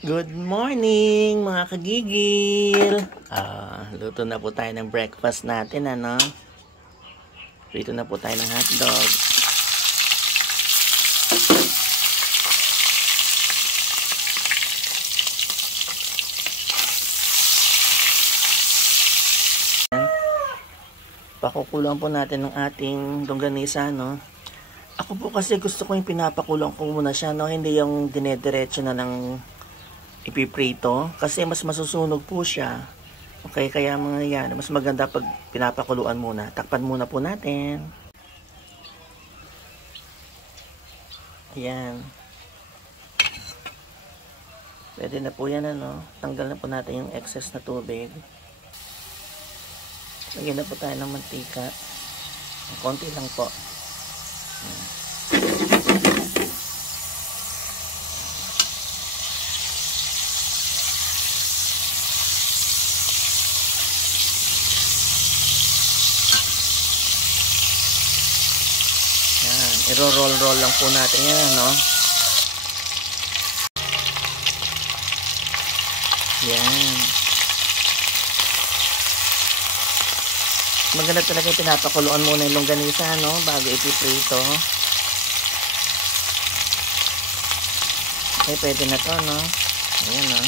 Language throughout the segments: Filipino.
Good morning mga kagigil. Luto na po tayo ng breakfast natin, ano? Prito na po tayo ng hotdog. Pakukulang po natin ng ating longganisa, no? Ako po kasi gusto ko yung pinapakulang ko muna siya, no? Hindi yung dinediretso na ng ipiprito kasi mas masusunog po siya. Okay, kaya mga yan, mas maganda pag pinapakuluan muna. Takpan muna po natin. Ayan. Pwede na po yan, ano? Tanggal na po natin yung excess na tubig. Lagyan na po tayo ng mantika. Konti lang po. I-roll lang po natin yan, no? Yan. Maganda talaga yung pinapakuluan muna yung longganisa, no? Bago ipiprito. Okay, pwede na to, no? Ayan, no?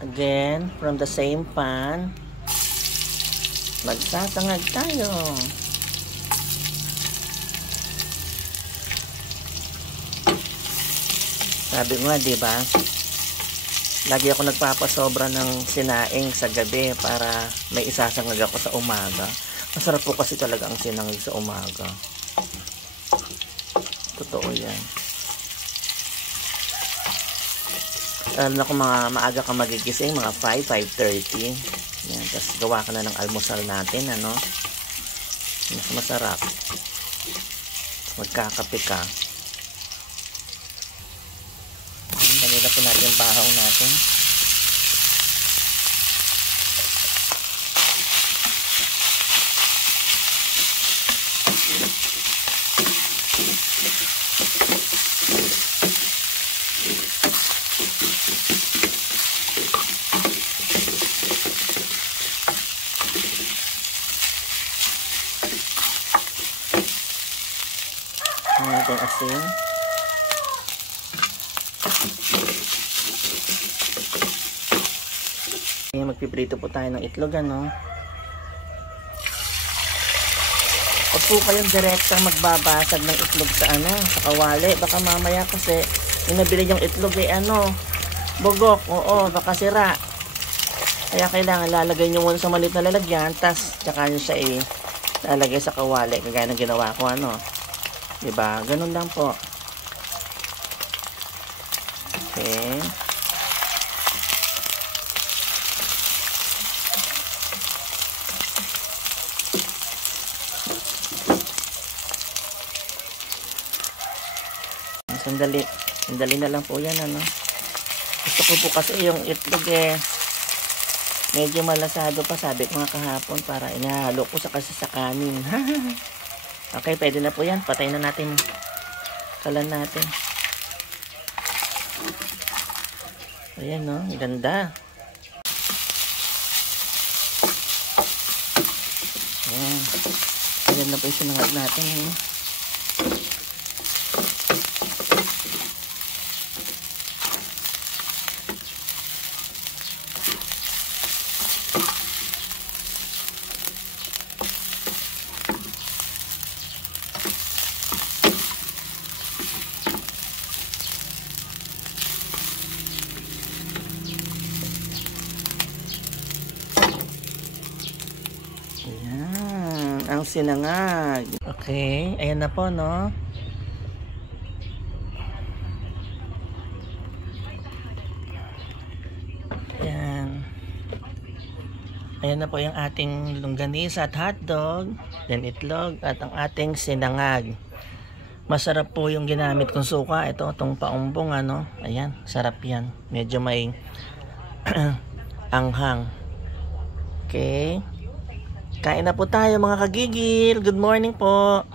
Again, from the same pan, magsasangag tayo. Sabi ko nga, diba? Lagi ako nagpapasobra ng sinaing sa gabi para may isasangag ako sa umaga. Masarap po kasi talaga ang sinangag sa umaga. Totoo yan. Alam na kung maaga ka magigising, mga 5, 5:30. Yan, tapos gawa ka na ng almusal natin, ano? Mas masarap. Magkakape ka. Dali na po natin yung bahaw natin. Natin asin. Magpiprito po tayo ng itlog, ano? Huwag po kayong direktang magbabasag ng itlog sa sa kawali. Baka mamaya kasi yung nabili yung itlog ano, bugok, oo, baka sira. Kaya kailangan lalagay nyo muna sa maliit na lalagyan, tas tsaka nyo siya lalagay sa kawali, kagaya ng ginawa ko, ano. Diba? Ganun lang po. Okay. Sandali na lang po yan, ano. Gusto ko po kasi yung itlog medyo malasado pa, sabi ko nga kahapon, para inahalo ko kasi sa kanin. Okay, pwede na po yan. Patayin na natin. Kalan natin. Ayan, no? Ganda. Ayan. Ayan na po yung sinangag natin. Ayan, ang sinangag. Okay, ayan na po, no? Ayan. Ayan na po yung ating longganisa at hotdog, then itlog, at ang ating sinangag. Masarap po yung ginamit kong suka. Ito, itong paumbong, ano? Ayan, sarap yan. Medyo may anghang. Okay. Kain na po tayo mga kagigil. Good morning po.